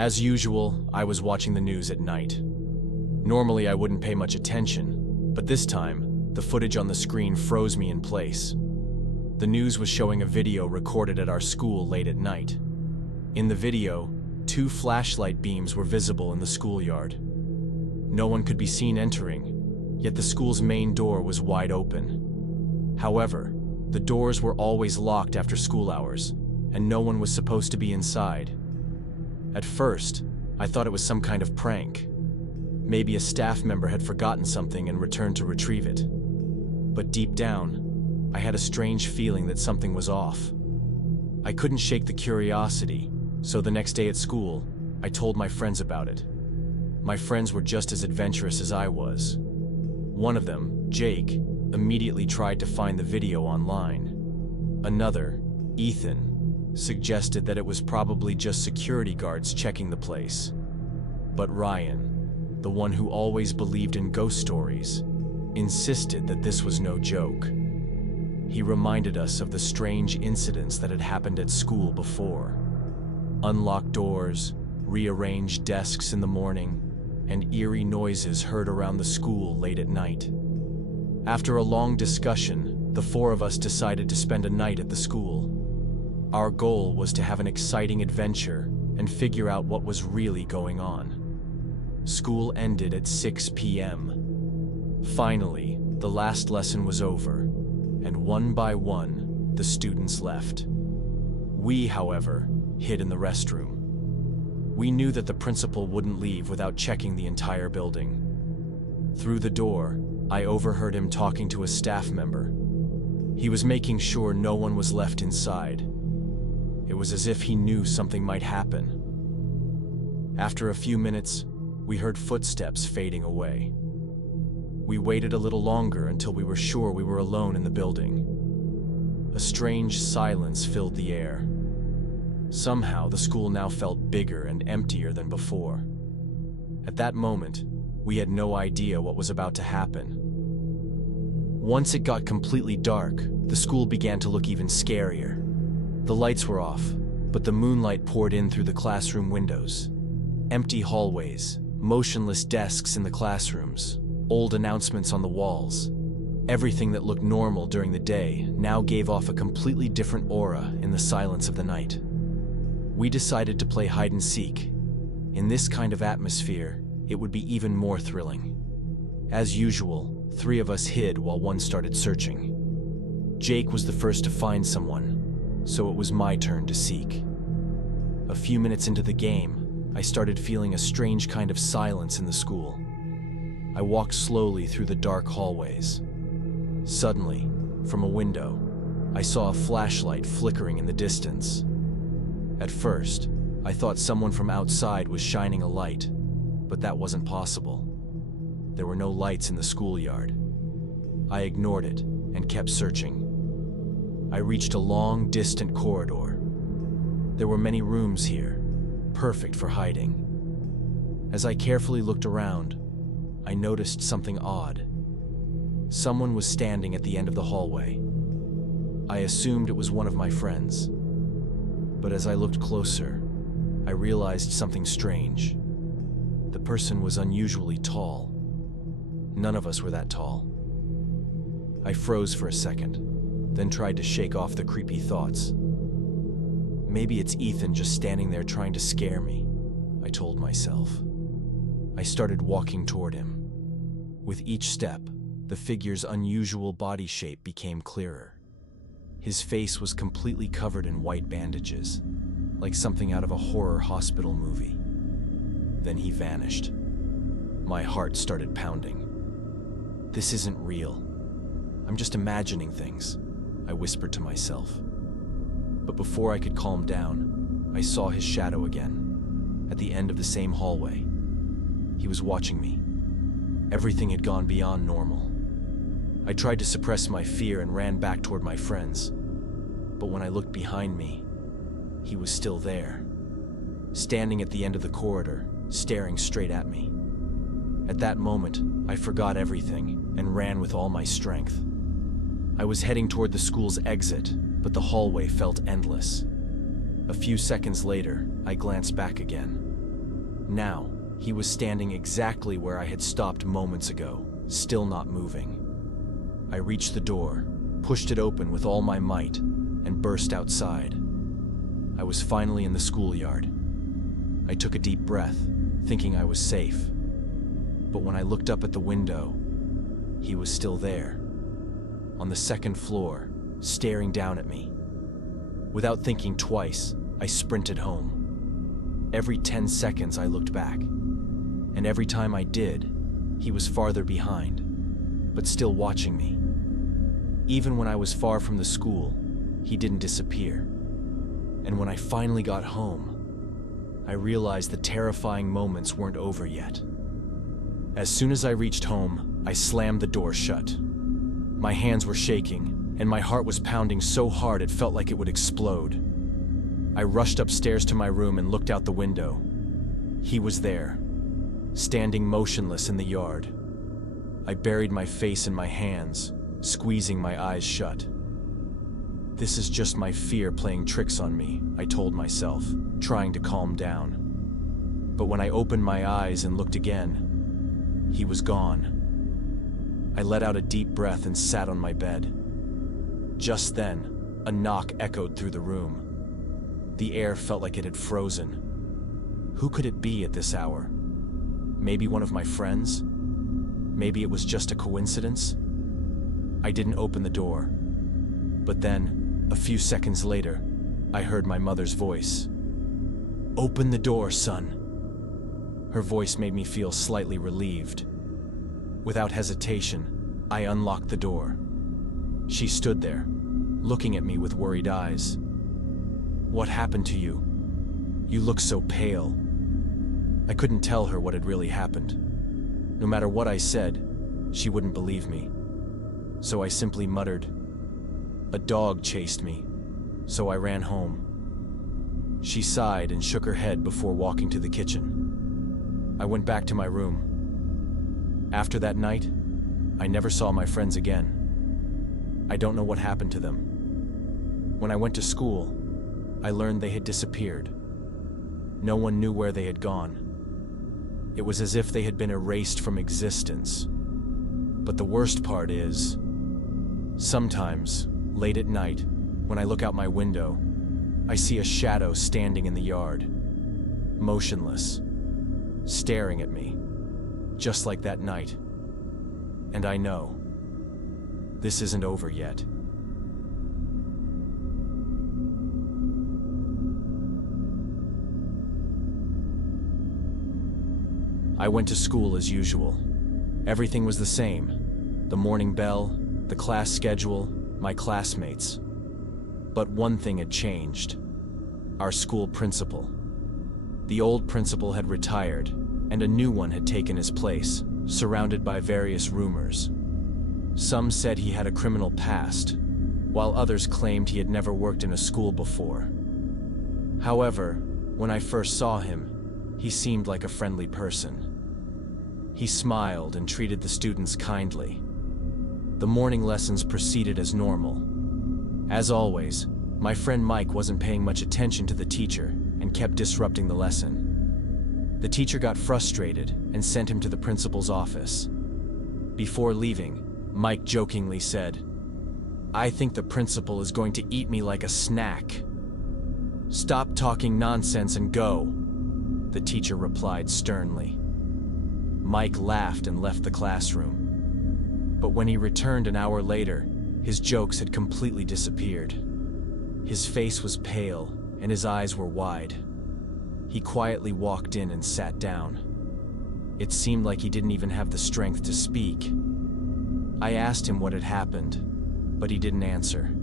As usual, I was watching the news at night. Normally, I wouldn't pay much attention, but this time, the footage on the screen froze me in place. The news was showing a video recorded at our school late at night. In the video, 2 flashlight beams were visible in the schoolyard. No one could be seen entering, yet the school's main door was wide open. However, the doors were always locked after school hours, and no one was supposed to be inside. At first, I thought it was some kind of prank. Maybe a staff member had forgotten something and returned to retrieve it. But deep down, I had a strange feeling that something was off. I couldn't shake the curiosity, so the next day at school, I told my friends about it. My friends were just as adventurous as I was. One of them, Jake, immediately tried to find the video online. Another, Ethan, suggested that it was probably just security guards checking the place. But Ryan, the one who always believed in ghost stories, insisted that this was no joke. He reminded us of the strange incidents that had happened at school before. Unlocked doors, rearranged desks in the morning, and eerie noises heard around the school late at night. After a long discussion, the 4 of us decided to spend a night at the school. Our goal was to have an exciting adventure and figure out what was really going on. School ended at 6 p.m. Finally, the last lesson was over, and one by one, the students left. We, however, hid in the restroom. We knew that the principal wouldn't leave without checking the entire building. Through the door, I overheard him talking to a staff member. He was making sure no one was left inside. It was as if he knew something might happen. After a few minutes, we heard footsteps fading away. We waited a little longer until we were sure we were alone in the building. A strange silence filled the air. Somehow, the school now felt bigger and emptier than before. At that moment, we had no idea what was about to happen. Once it got completely dark, the school began to look even scarier. The lights were off, but the moonlight poured in through the classroom windows. Empty hallways, motionless desks in the classrooms, old announcements on the walls. Everything that looked normal during the day now gave off a completely different aura in the silence of the night. We decided to play hide and seek. In this kind of atmosphere, it would be even more thrilling. As usual, 3 of us hid while one started searching. Jake was the first to find someone, so it was my turn to seek. A few minutes into the game, I started feeling a strange kind of silence in the school. I walked slowly through the dark hallways. Suddenly, from a window, I saw a flashlight flickering in the distance. At first, I thought someone from outside was shining a light, but that wasn't possible. There were no lights in the schoolyard. I ignored it and kept searching. I reached a long, distant corridor. There were many rooms here, perfect for hiding. As I carefully looked around, I noticed something odd. Someone was standing at the end of the hallway. I assumed it was one of my friends. But as I looked closer, I realized something strange. The person was unusually tall. None of us were that tall. I froze for a second, then tried to shake off the creepy thoughts. Maybe it's Ethan just standing there trying to scare me, I told myself. I started walking toward him. With each step, the figure's unusual body shape became clearer. His face was completely covered in white bandages, like something out of a horror hospital movie. Then he vanished. My heart started pounding. This isn't real. I'm just imagining things, I whispered to myself. But before I could calm down, I saw his shadow again, at the end of the same hallway. He was watching me. Everything had gone beyond normal. I tried to suppress my fear and ran back toward my friends. But when I looked behind me, he was still there, standing at the end of the corridor, staring straight at me. At that moment, I forgot everything and ran with all my strength. I was heading toward the school's exit, but the hallway felt endless. A few seconds later, I glanced back again. Now, he was standing exactly where I had stopped moments ago, still not moving. I reached the door, pushed it open with all my might, and burst outside. I was finally in the schoolyard. I took a deep breath, thinking I was safe. But when I looked up at the window, he was still there, on the second floor, staring down at me. Without thinking twice, I sprinted home. Every 10 seconds I looked back, and every time I did, he was farther behind, but still watching me. Even when I was far from the school, he didn't disappear. And when I finally got home, I realized the terrifying moments weren't over yet. As soon as I reached home, I slammed the door shut. My hands were shaking, and my heart was pounding so hard it felt like it would explode. I rushed upstairs to my room and looked out the window. He was there, standing motionless in the yard. I buried my face in my hands, squeezing my eyes shut. This is just my fear playing tricks on me, I told myself, trying to calm down. But when I opened my eyes and looked again, he was gone. I let out a deep breath and sat on my bed. Just then, a knock echoed through the room. The air felt like it had frozen. Who could it be at this hour? Maybe one of my friends? Maybe it was just a coincidence? I didn't open the door. But then, a few seconds later, I heard my mother's voice. "Open the door, son." Her voice made me feel slightly relieved. Without hesitation, I unlocked the door. She stood there, looking at me with worried eyes. "What happened to you? You look so pale." I couldn't tell her what had really happened. No matter what I said, she wouldn't believe me. So I simply muttered, "A dog chased me, so I ran home." She sighed and shook her head before walking to the kitchen. I went back to my room. After that night, I never saw my friends again. I don't know what happened to them. When I went to school, I learned they had disappeared. No one knew where they had gone. It was as if they had been erased from existence. But the worst part is, sometimes, late at night, when I look out my window, I see a shadow standing in the yard, motionless, staring at me, just like that night. And I know, this isn't over yet. I went to school as usual. Everything was the same. The morning bell, the class schedule, my classmates. But one thing had changed. Our school principal. The old principal had retired, and a new one had taken his place, surrounded by various rumors. Some said he had a criminal past, while others claimed he had never worked in a school before. However, when I first saw him, he seemed like a friendly person. He smiled and treated the students kindly. The morning lessons proceeded as normal. As always, my friend Mike wasn't paying much attention to the teacher and kept disrupting the lesson. The teacher got frustrated and sent him to the principal's office. Before leaving, Mike jokingly said, "I think the principal is going to eat me like a snack." "Stop talking nonsense and go," the teacher replied sternly. Mike laughed and left the classroom. But when he returned an hour later, his jokes had completely disappeared. His face was pale and his eyes were wide. He quietly walked in and sat down. It seemed like he didn't even have the strength to speak. I asked him what had happened, but he didn't answer.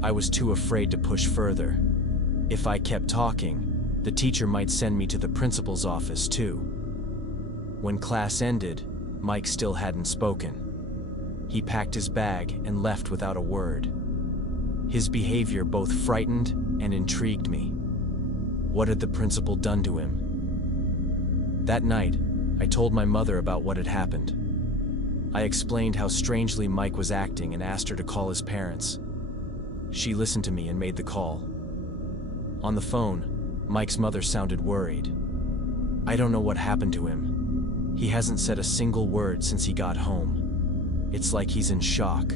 I was too afraid to push further. If I kept talking, the teacher might send me to the principal's office too. When class ended, Mike still hadn't spoken. He packed his bag and left without a word. His behavior both frightened and intrigued me. What had the principal done to him? That night, I told my mother about what had happened. I explained how strangely Mike was acting and asked her to call his parents. She listened to me and made the call. On the phone, Mike's mother sounded worried. I don't know what happened to him. He hasn't said a single word since he got home. It's like he's in shock.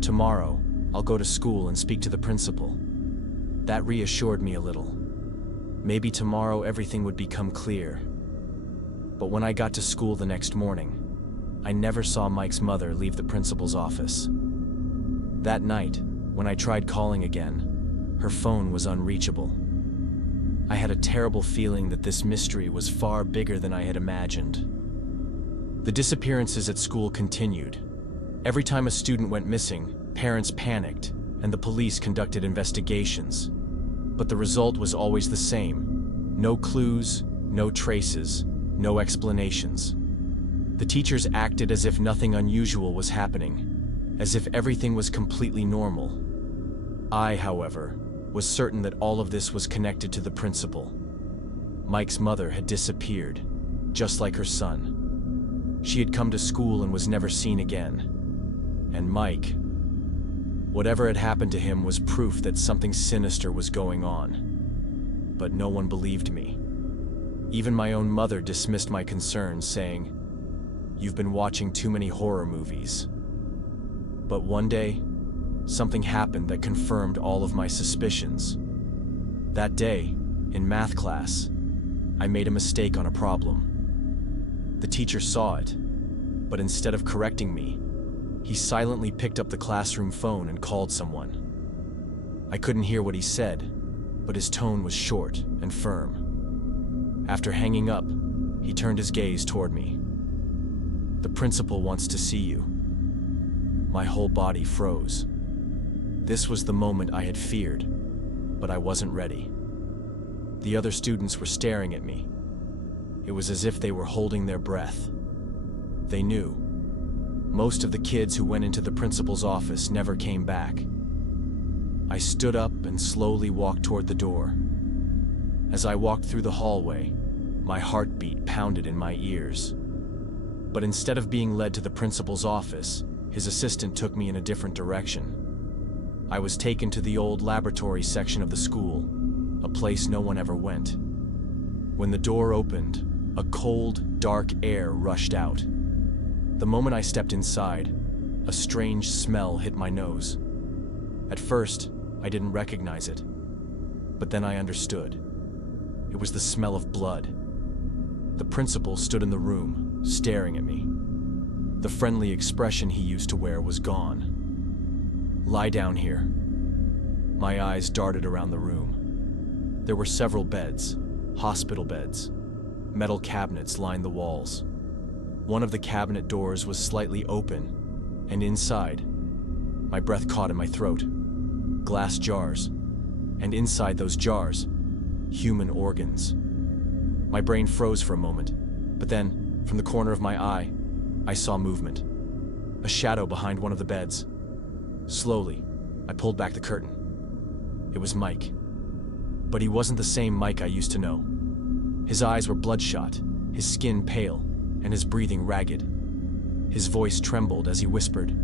Tomorrow, I'll go to school and speak to the principal. That reassured me a little. Maybe tomorrow everything would become clear. But when I got to school the next morning, I never saw Mike's mother leave the principal's office. That night, when I tried calling again, her phone was unreachable. I had a terrible feeling that this mystery was far bigger than I had imagined. The disappearances at school continued. Every time a student went missing, parents panicked, and the police conducted investigations. But the result was always the same. No clues, no traces, no explanations. The teachers acted as if nothing unusual was happening, as if everything was completely normal. I, however, was certain that all of this was connected to the principal. Mike's mother had disappeared, just like her son. She had come to school and was never seen again. And Mike, whatever had happened to him, was proof that something sinister was going on. But no one believed me. Even my own mother dismissed my concerns, saying, "You've been watching too many horror movies." But one day, something happened that confirmed all of my suspicions. That day, in math class, I made a mistake on a problem. The teacher saw it, but instead of correcting me, he silently picked up the classroom phone and called someone. I couldn't hear what he said, but his tone was short and firm. After hanging up, he turned his gaze toward me. "The principal wants to see you." My whole body froze. This was the moment I had feared, but I wasn't ready. The other students were staring at me. It was as if they were holding their breath. They knew. Most of the kids who went into the principal's office never came back. I stood up and slowly walked toward the door. As I walked through the hallway, my heartbeat pounded in my ears. But instead of being led to the principal's office, his assistant took me in a different direction. I was taken to the old laboratory section of the school, a place no one ever went. When the door opened, a cold, dark air rushed out. The moment I stepped inside, a strange smell hit my nose. At first, I didn't recognize it, but then I understood. It was the smell of blood. The principal stood in the room, staring at me. The friendly expression he used to wear was gone. "Lie down here." My eyes darted around the room. There were several beds, hospital beds. Metal cabinets lined the walls. One of the cabinet doors was slightly open, and inside, my breath caught in my throat, glass jars, and inside those jars, human organs. My brain froze for a moment, but then, from the corner of my eye, I saw movement. A shadow behind one of the beds. Slowly, I pulled back the curtain. It was Mike. But he wasn't the same Mike I used to know. His eyes were bloodshot, his skin pale, and his breathing ragged. His voice trembled as he whispered,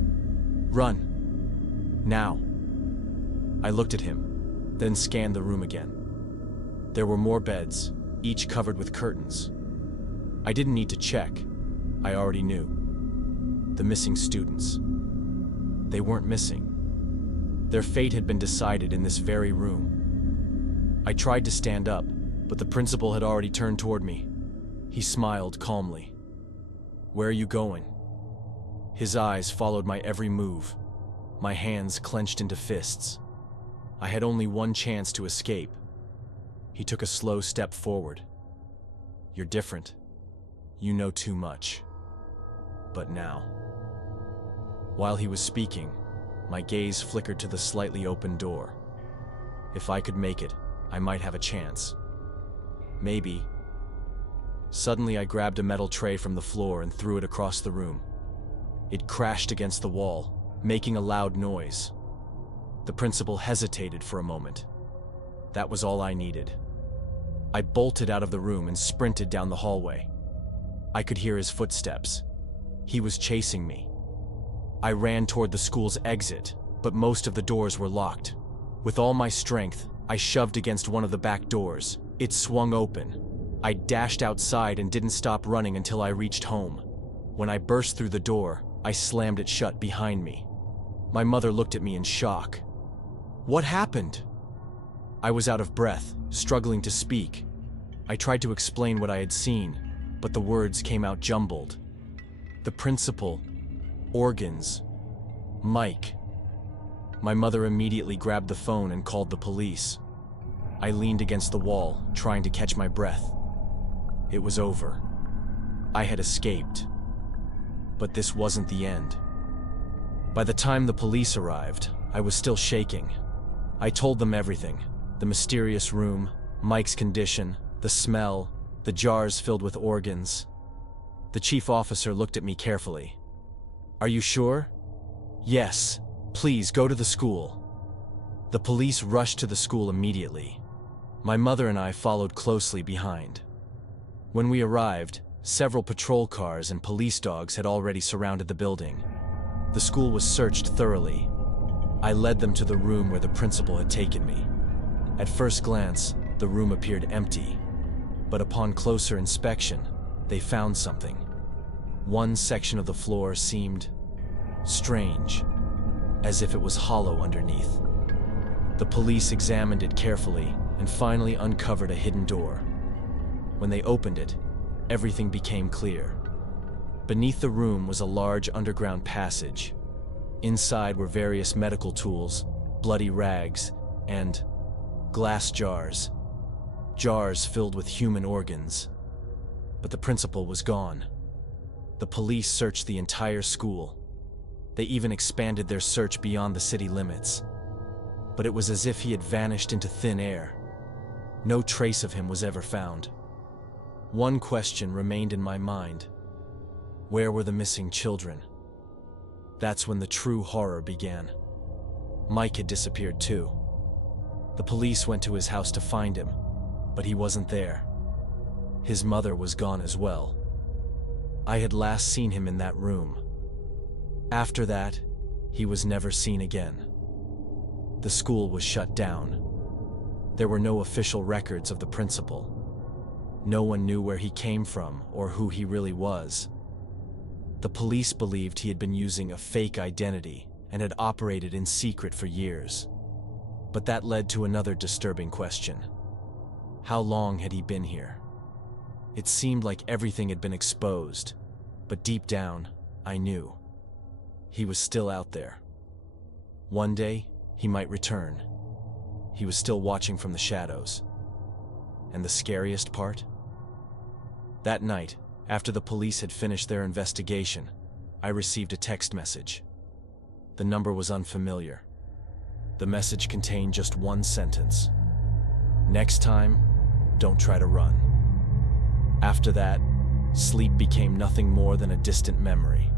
"Run! Now!" I looked at him, then scanned the room again. There were more beds, each covered with curtains. I didn't need to check. I already knew. The missing students. They weren't missing. Their fate had been decided in this very room. I tried to stand up, but the principal had already turned toward me. He smiled calmly. "Where are you going?" His eyes followed my every move. My hands clenched into fists. I had only one chance to escape. He took a slow step forward. "You're different. You know too much. But now." While he was speaking, my gaze flickered to the slightly open door. If I could make it, I might have a chance. Maybe. Suddenly, I grabbed a metal tray from the floor and threw it across the room. It crashed against the wall, making a loud noise. The principal hesitated for a moment. That was all I needed. I bolted out of the room and sprinted down the hallway. I could hear his footsteps. He was chasing me. I ran toward the school's exit, but most of the doors were locked. With all my strength, I shoved against one of the back doors. It swung open. I dashed outside and didn't stop running until I reached home. When I burst through the door, I slammed it shut behind me. My mother looked at me in shock. "What happened?" I was out of breath, struggling to speak. I tried to explain what I had seen, but the words came out jumbled. The principal, organs, Mike. My mother immediately grabbed the phone and called the police. I leaned against the wall, trying to catch my breath. It was over. I had escaped. But this wasn't the end. By the time the police arrived, I was still shaking. I told them everything: the mysterious room, Mike's condition, the smell, the jars filled with organs. The chief officer looked at me carefully. "Are you sure?" "Yes. Please go to the school." The police rushed to the school immediately. My mother and I followed closely behind. When we arrived, several patrol cars and police dogs had already surrounded the building. The school was searched thoroughly. I led them to the room where the principal had taken me. At first glance, the room appeared empty, but upon closer inspection, they found something. One section of the floor seemed strange, as if it was hollow underneath. The police examined it carefully and finally uncovered a hidden door. When they opened it, everything became clear. Beneath the room was a large underground passage. Inside were various medical tools, bloody rags, and glass jars. Jars filled with human organs. But the principal was gone. The police searched the entire school. They even expanded their search beyond the city limits. But it was as if he had vanished into thin air. No trace of him was ever found. One question remained in my mind. Where were the missing children? That's when the true horror began. Mike had disappeared too. The police went to his house to find him, but he wasn't there. His mother was gone as well. I had last seen him in that room. After that, he was never seen again. The school was shut down. There were no official records of the principal. No one knew where he came from or who he really was. The police believed he had been using a fake identity and had operated in secret for years. But that led to another disturbing question. How long had he been here? It seemed like everything had been exposed, but deep down, I knew. He was still out there. One day, he might return. He was still watching from the shadows. And the scariest part? That night, after the police had finished their investigation, I received a text message. The number was unfamiliar. The message contained just one sentence. "Next time, don't try to run." After that, sleep became nothing more than a distant memory.